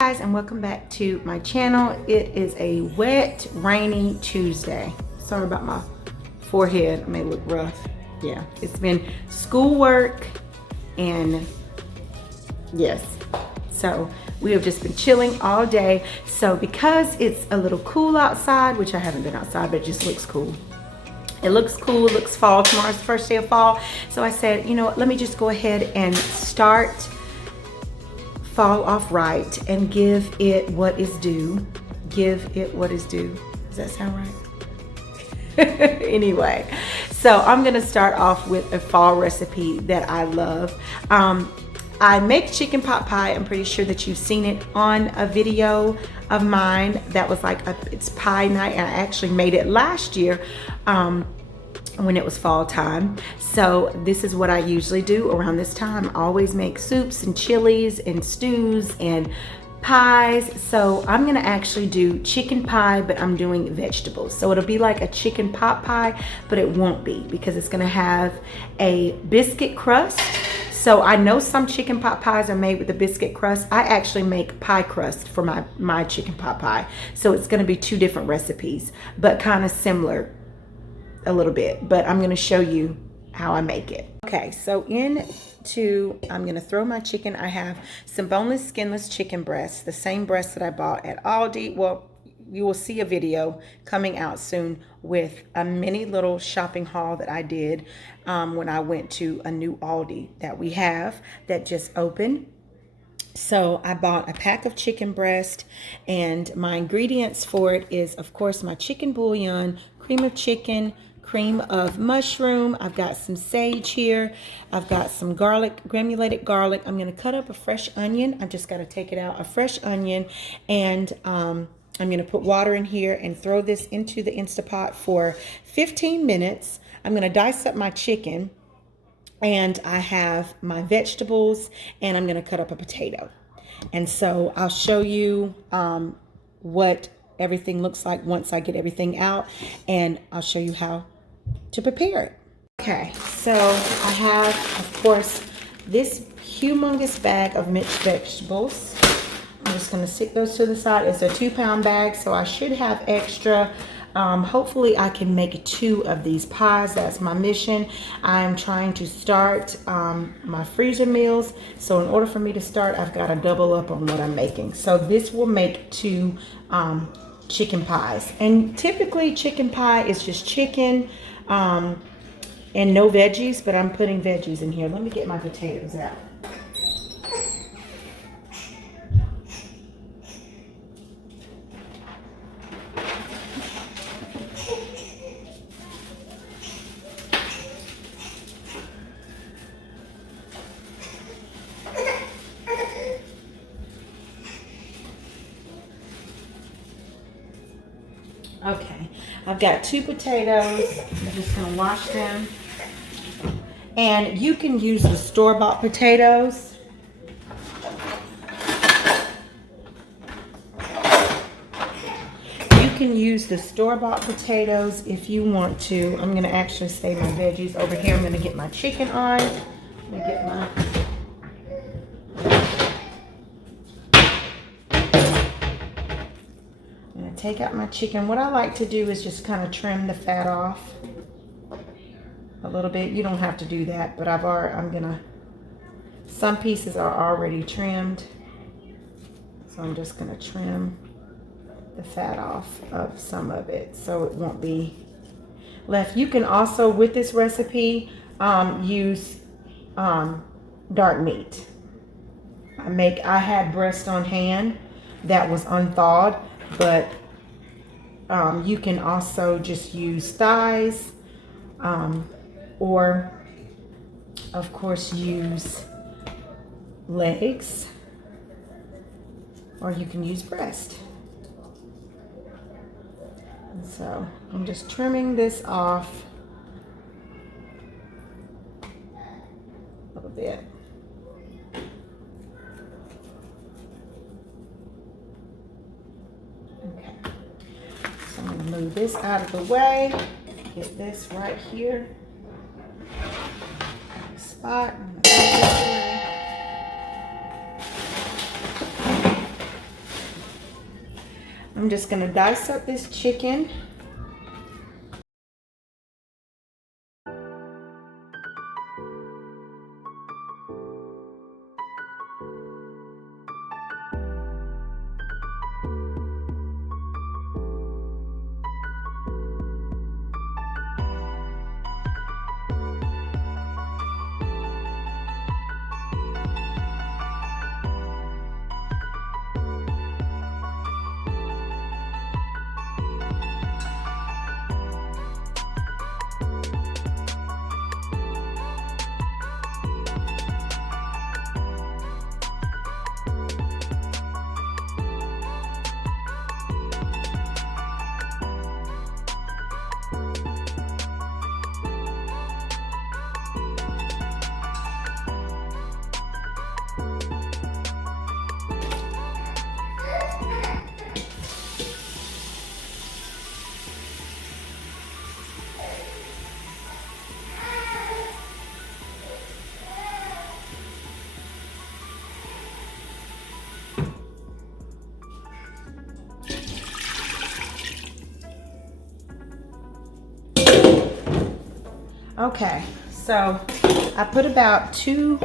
Guys, and welcome back to my channel. It is a wet, rainy Tuesday. Sorry about my forehead, it may look rough. Yeah, it's been schoolwork and yes, so we have just been chilling all day. So because it's a little cool outside, which I haven't been outside, but it just looks cool. It looks cool, it looks fall. Tomorrow's the first day of fall. So I said, you know what, let me just go ahead and start fall off right and give it what is due. Give it what is due. Does that sound right? Anyway, so I'm gonna start off with a fall recipe that I love. I make chicken pot pie. I'm pretty sure that you've seen it on a video of mine that was like it's pie night, and I actually made it last year when it was fall time. So this is what I usually do around this time. I always make soups and chilies and stews and pies. So I'm gonna actually do chicken pie, but I'm doing vegetables. So it'll be like a chicken pot pie, but it won't be, because it's gonna have a biscuit crust. So I know some chicken pot pies are made with a biscuit crust. I actually make pie crust for my chicken pot pie. So it's gonna be two different recipes, but kind of similar a little bit, but I'm gonna show you how I make it. Okay, so I'm gonna throw my chicken. I have some boneless, skinless chicken breasts, the same breasts that I bought at Aldi. Well, you will see a video coming out soon with a mini little shopping haul that I did when I went to a new Aldi that we have that just opened. So I bought a pack of chicken breast, and my ingredients for it is, of course, my chicken bouillon, cream of chicken, cream of mushroom. I've got some sage here. I've got some garlic, granulated garlic. I'm going to cut up a fresh onion. I've just got to take it out, a fresh onion, and I'm going to put water in here and throw this into the Instapot for 15 minutes. I'm going to dice up my chicken, and I have my vegetables, and I'm going to cut up a potato. And so I'll show you what everything looks like once I get everything out, and I'll show you how to prepare it. Okay, so I have, of course, this humongous bag of mixed vegetables. I'm just going to stick those to the side. It's a 2-pound bag, so I should have extra. Hopefully I can make 2 of these pies. That's my mission. I'm trying to start my freezer meals. So in order for me to start, I've got to double up on what I'm making. So this will make 2 chicken pies. And typically chicken pie is just chicken and no veggies, but I'm putting veggies in here. Let me get my potatoes out. Okay, I've got 2 potatoes. I'm just gonna wash them. And you can use the store-bought potatoes. You can use the store-bought potatoes if you want to. I'm gonna actually save my veggies over here. I'm gonna get my chicken on. Let me get my... take out my chicken. What I like to do is just kind of trim the fat off a little bit. You don't have to do that, but some pieces are already trimmed, so I'm just gonna trim the fat off of some of it so it won't be left. You can also, with this recipe, use dark meat. I had breast on hand that was unthawed, but you can also just use thighs, or of course use legs, or you can use breast. And so I'm just trimming this off a little bit. move this out of the way. Get this right here. Spot. I'm just gonna dice up this chicken. Okay, so I put about 2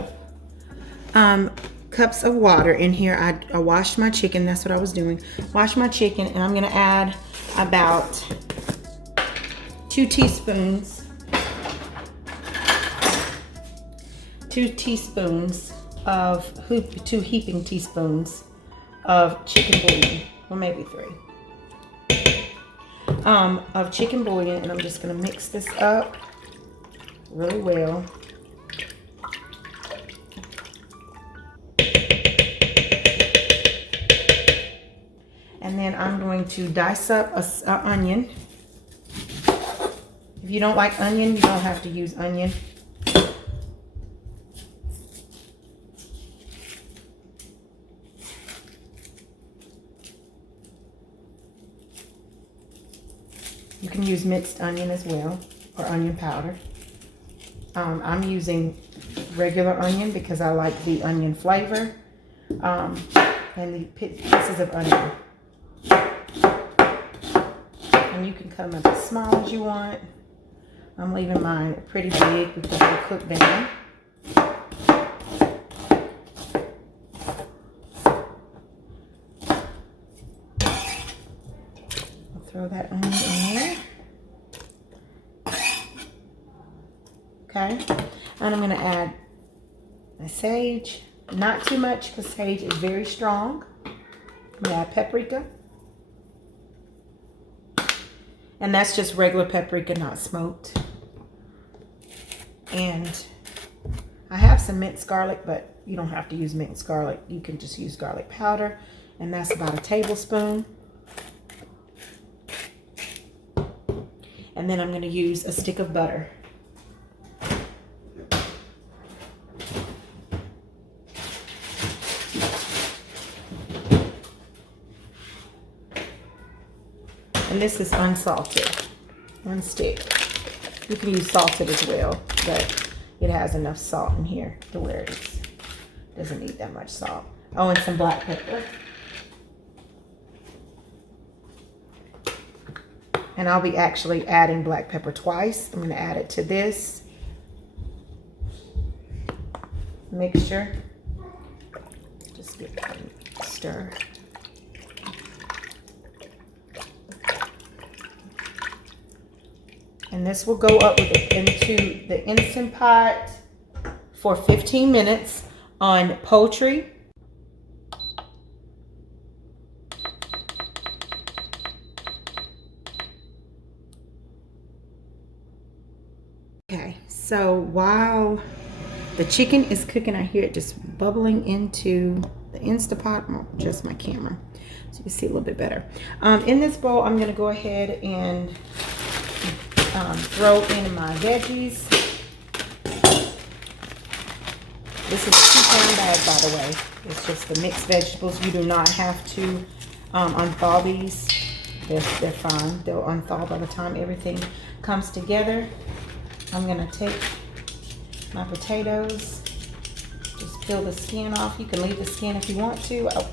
cups of water in here. I washed my chicken. That's what I was doing. Washed my chicken, and I'm gonna add about 2 teaspoons. 2 teaspoons of 2 heaping teaspoons of chicken bouillon, or maybe 3 of chicken bouillon, and I'm just gonna mix this up really well. And then I'm going to dice up an onion. If you don't like onion, you don't have to use onion. You can use mixed onion as well, or onion powder. I'm using regular onion because I like the onion flavor, and the pieces of onion. And you can cut them up as small as you want. I'm leaving mine pretty big because they'll cook down. I'll throw that onion in there. Okay, and I'm going to add my sage. Not too much because sage is very strong. I'm going to add paprika. And that's just regular paprika, not smoked. And I have some minced garlic, but you don't have to use minced garlic. You can just use garlic powder. And that's about a tablespoon. And then I'm going to use a stick of butter. And this is unsalted, 1 stick. You can use salted as well, but it has enough salt in here to where it doesn't need that much salt. Oh, and some black pepper. And I'll be actually adding black pepper twice. I'm going to add it to this mixture. Just get a stir. And this will go up into the Instant Pot for 15 minutes on poultry. Okay, so while the chicken is cooking, I hear it just bubbling into the Instant Pot. Oh, just my camera, so you can see a little bit better. In this bowl, I'm going to go ahead and throw in my veggies. This is a 2-pound bag, by the way. It's just the mixed vegetables. You do not have to unthaw these they're fine. They'll unthaw by the time everything comes together. I'm gonna take my potatoes, just peel the skin off. You can leave the skin if you want to. I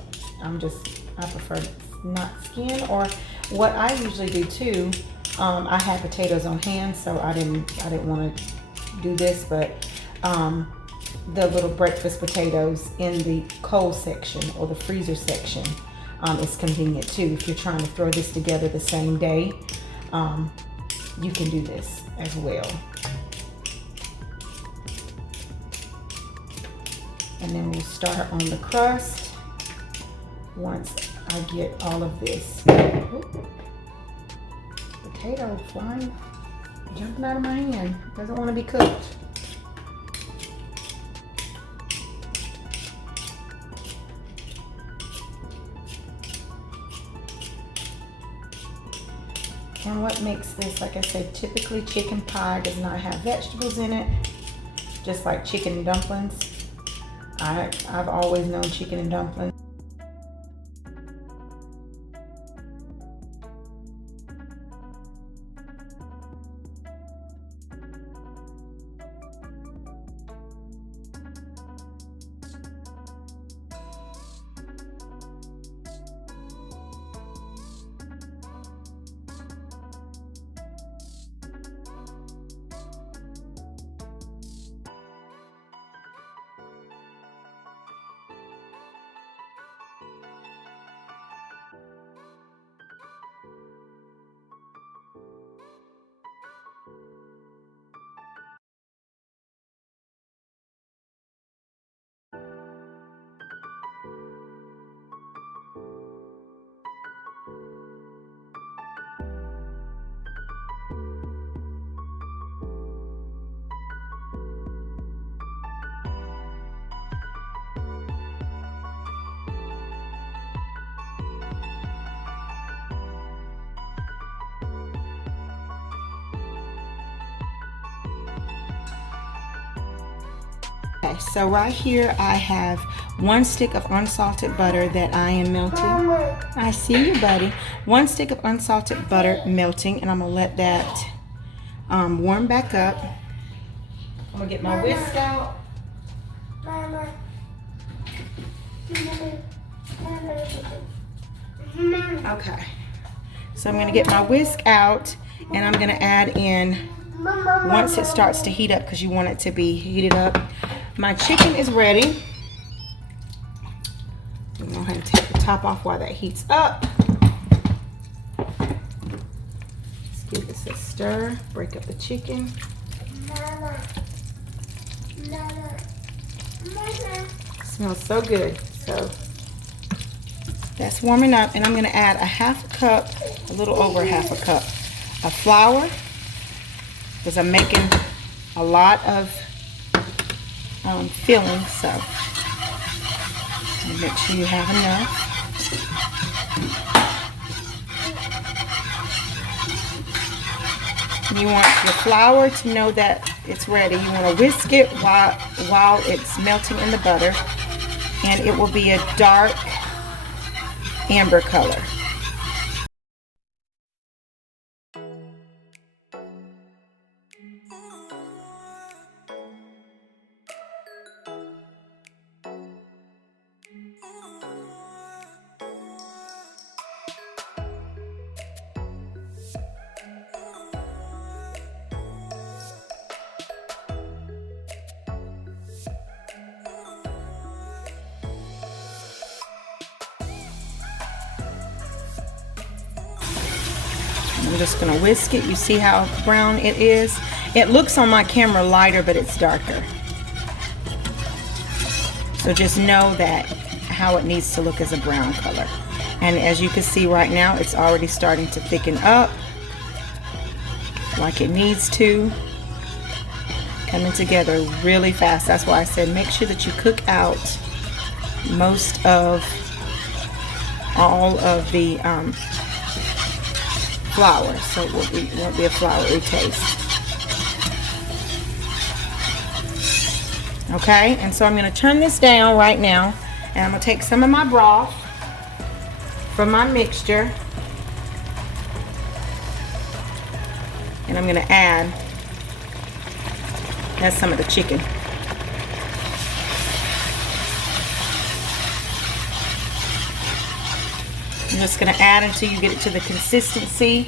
prefer not skin, or what I usually do too. I had potatoes on hand, so I didn't want to do this, but the little breakfast potatoes in the cold section or the freezer section is convenient too. If you're trying to throw this together the same day, you can do this as well. And then we'll start on the crust once I get all of this. Potato flying, jumping out of my hand. Doesn't want to be cooked. And what makes this, like I said, typically chicken pie does not have vegetables in it, just like chicken and dumplings. I've always known chicken and dumplings. Okay, so right here I have 1 stick of unsalted butter that I am melting. Mama. I see you, buddy. 1 stick of unsalted butter melting, and I'm gonna let that warm back up. I'm gonna get my whisk out. Mama. Okay, so I'm gonna get my whisk out, and I'm gonna add in, once it starts to heat up, because you want it to be heated up. My chicken is ready. I'm gonna go ahead and take the top off while that heats up. Let's give this a stir. Break up the chicken. Mama. Mama. Mama. Smells so good. So that's warming up, and I'm gonna add a 1/2 cup, a little over 1/2 cup of flour, because I'm making a lot of filling, so make sure you have enough. You want your flour to know that it's ready. You want to whisk it while it's melting in the butter, and it will be a dark amber color. I'm just going to whisk it. You see how brown it is? It looks on my camera lighter, but it's darker. So just know that how it needs to look as a brown color. And as you can see right now, it's already starting to thicken up like it needs to. Coming together really fast. That's why I said make sure that you cook out most of all of the flour, so it won't be a floury taste. Okay, and so I'm going to turn this down right now, and I'm going to take some of my broth from my mixture, And I'm gonna add, that's some of the chicken. I'm just gonna add until you get it to the consistency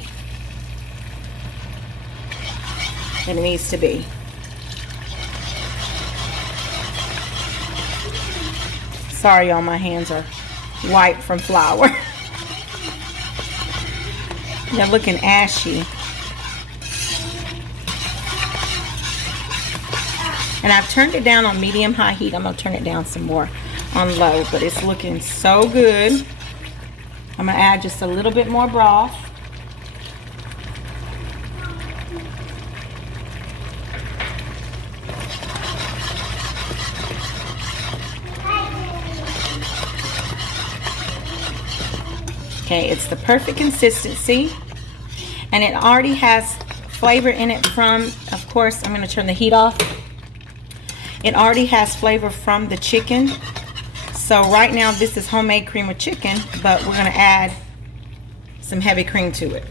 that it needs to be. Sorry y'all, my hands are white from flour. They're looking ashy. And I've turned it down on medium-high heat. I'm gonna turn it down some more on low, but it's looking so good. I'm gonna add just a little bit more broth. Okay, it's the perfect consistency, and it already has flavor in it from, of course, I'm gonna turn the heat off. It already has flavor from the chicken. So right now this is homemade cream with chicken, but we're gonna add some heavy cream to it.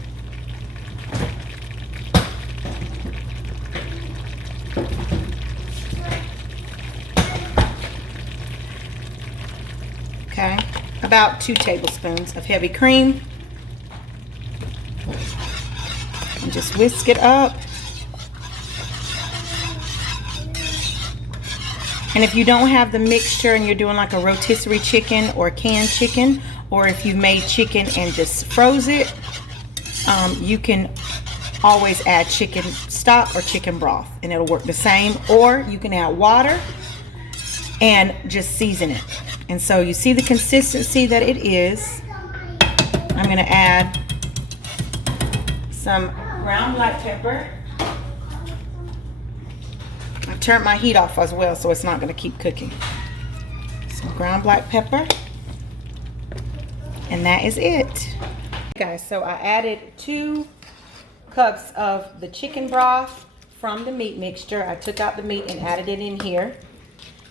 Okay, about 2 tablespoons of heavy cream. And just whisk it up. And if you don't have the mixture and you're doing like a rotisserie chicken or canned chicken, or if you've made chicken and just froze it, you can always add chicken stock or chicken broth and it'll work the same. Or you can add water and just season it. And so you see the consistency that it is. I'm gonna add some ground black pepper. I turned my heat off as well, so it's not going to keep cooking. Some ground black pepper. And that is it. Guys, so I added 2 cups of the chicken broth from the meat mixture. I took out the meat and added it in here.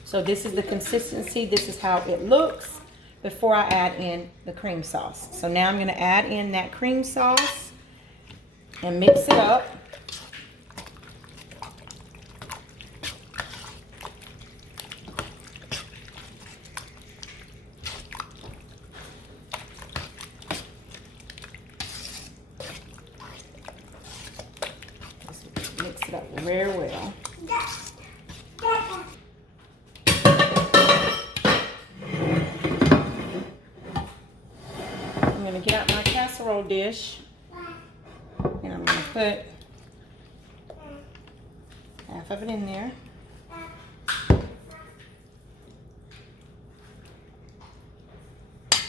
So this is the consistency. This is how it looks before I add in the cream sauce. So now I'm going to add in that cream sauce and mix it up. Mix it up very well. I'm going to get out my casserole dish and I'm going to put half of it in there.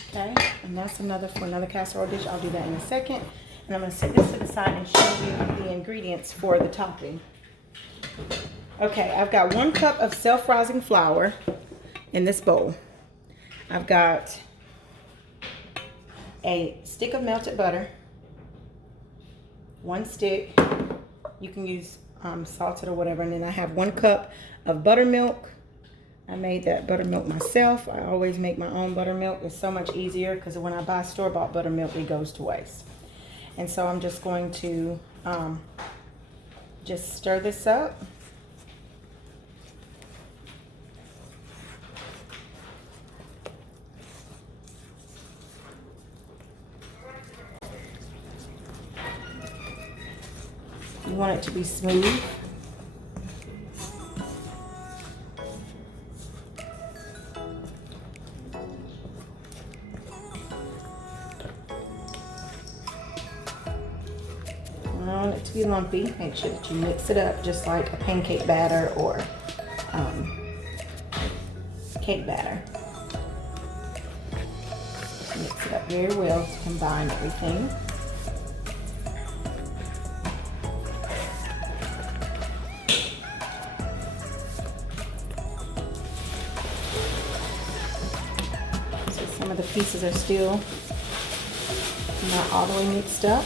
Okay, and that's for another casserole dish. I'll do that in a second. And I'm going to set this to the side and show you the ingredients for the topping. Okay, I've got 1 cup of self-rising flour in this bowl. I've got a stick of melted butter, 1 stick. You can use salted or whatever. And then I have 1 cup of buttermilk. I made that buttermilk myself. I always make my own buttermilk. It's so much easier because when I buy store-bought buttermilk, it goes to waste. And so I'm just going to just stir this up. You want it to be smooth. I don't want it to be lumpy. Make sure that you mix it up just like a pancake batter or cake batter. Mix it up very well to combine everything. So some of the pieces are still not all the way mixed up.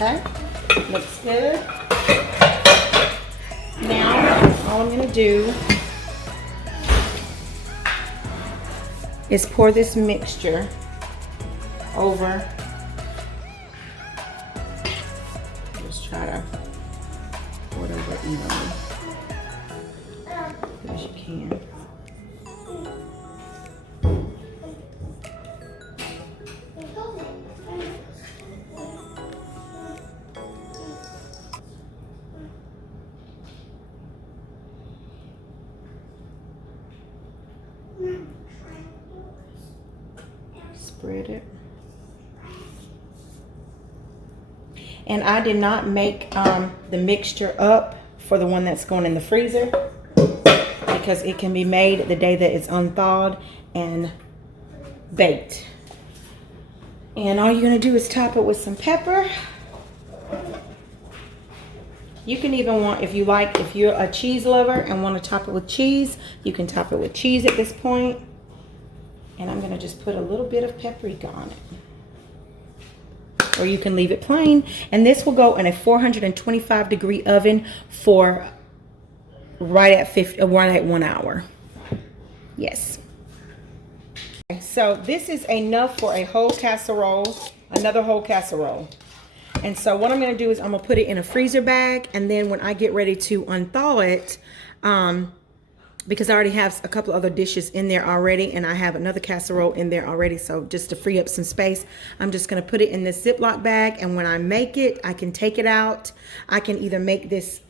Okay, looks good. Now all I'm gonna do is pour this mixture over. Just try to pour it over evenly as you can. Spread it. And I did not make the mixture up for the one that's going in the freezer because it can be made the day that it's unthawed and baked. And all you're gonna do is top it with some pepper. You can even want, if you're a cheese lover and want to top it with cheese, you can top it with cheese at this point. And I'm gonna just put a little bit of paprika on it. Or you can leave it plain. And this will go in a 425 degree oven for right at 1 hour. Yes. Okay, so this is enough for a whole casserole, another whole casserole. And so what I'm gonna do is I'm gonna put it in a freezer bag, and then when I get ready to unthaw it, because I already have a couple other dishes in there already, and I have another casserole in there already, so just to free up some space, I'm just gonna put it in this Ziploc bag, and when I make it, I can take it out. I can either make this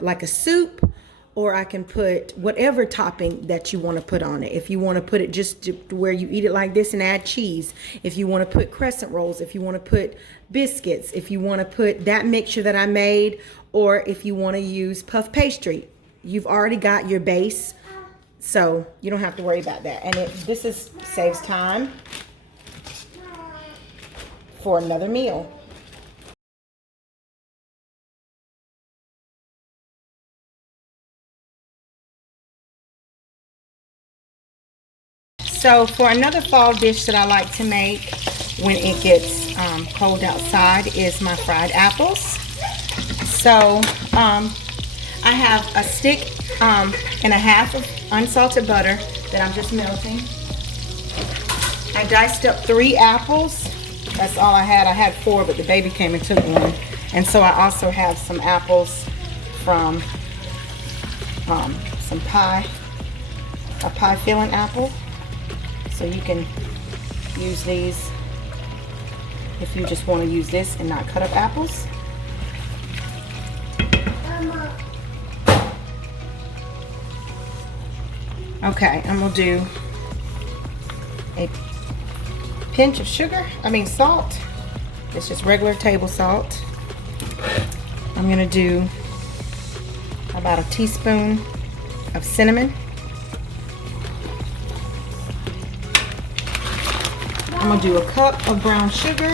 like a soup, or I can put whatever topping that you wanna put on it. If you wanna put it just to where you eat it like this and add cheese, if you wanna put crescent rolls, if you wanna put biscuits, if you wanna put that mixture that I made, or if you wanna use puff pastry. You've already got your base, so you don't have to worry about that. And this saves time for another meal. So for another fall dish that I like to make when it gets cold outside is my fried apples. So I have a stick and a half of unsalted butter that I'm just melting. I diced up 3 apples. That's all I had. I had 4, but the baby came and took one. And so I also have some apples from some pie, a pie filling apple. So you can use these if you just want to use this and not cut up apples. Okay, I'm gonna do a pinch of salt. It's just regular table salt. I'm gonna do about a teaspoon of cinnamon. I'm gonna do a cup of brown sugar.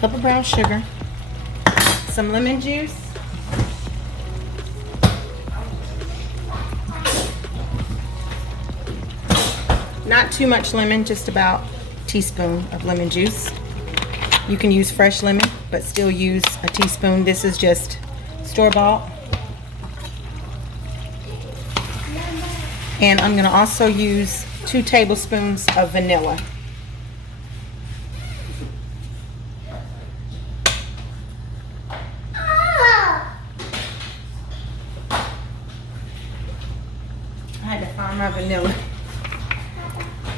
Cup of brown sugar, some lemon juice, not too much lemon, just about a teaspoon of lemon juice. You can use fresh lemon, but still use a teaspoon. This is just store-bought. And I'm gonna also use 2 tablespoons of vanilla. I had to find my vanilla.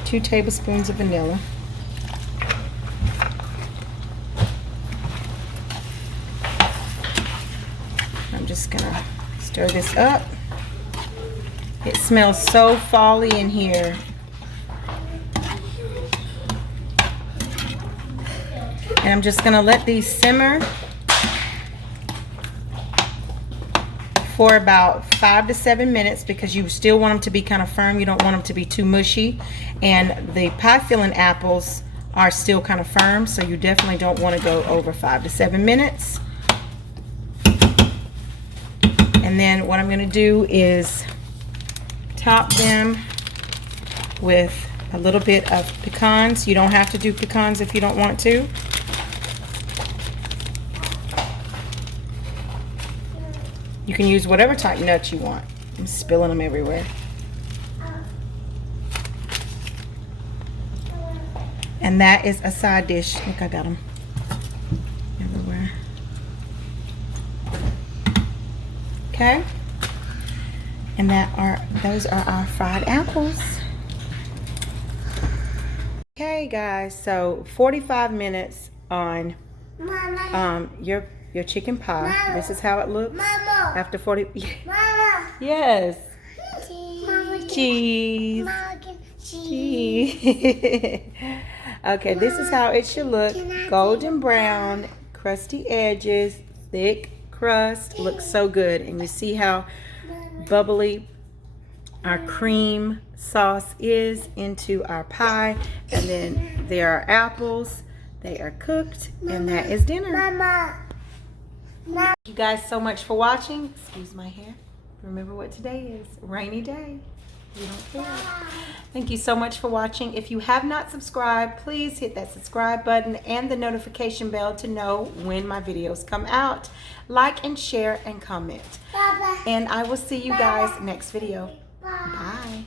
2 tablespoons of vanilla. I'm just gonna stir this up. It smells so fall-y in here. And I'm just gonna let these simmer for about 5 to 7 minutes because you still want them to be kind of firm. You don't want them to be too mushy. And the pie filling apples are still kind of firm, so you definitely don't want to go over 5 to 7 minutes. And then what I'm going to do is top them with a little bit of pecans. You don't have to do pecans if you don't want to. You can use whatever type nuts you want. I'm spilling them everywhere. And that is a side dish. Look, I got them everywhere. Okay. And those are our fried apples. Okay, guys. So 45 minutes on your chicken pie. Mama. This is how it looks. Mama. After 40. Mama. Yes. Cheese. Cheese. Cheese. Okay, this is how it should look. Golden brown, crusty edges, thick crust. Looks so good. And you see how bubbly our cream sauce is into our pie. And then there are apples. They are cooked. And that is dinner. Mama. Thank you guys so much for watching. Excuse my hair. Remember what today is. Rainy day. We don't care. Thank you so much for watching. If you have not subscribed, please hit that subscribe button and the notification bell to know when my videos come out. Like and share and comment. Baba. And I will see you guys next video. Bye. Bye.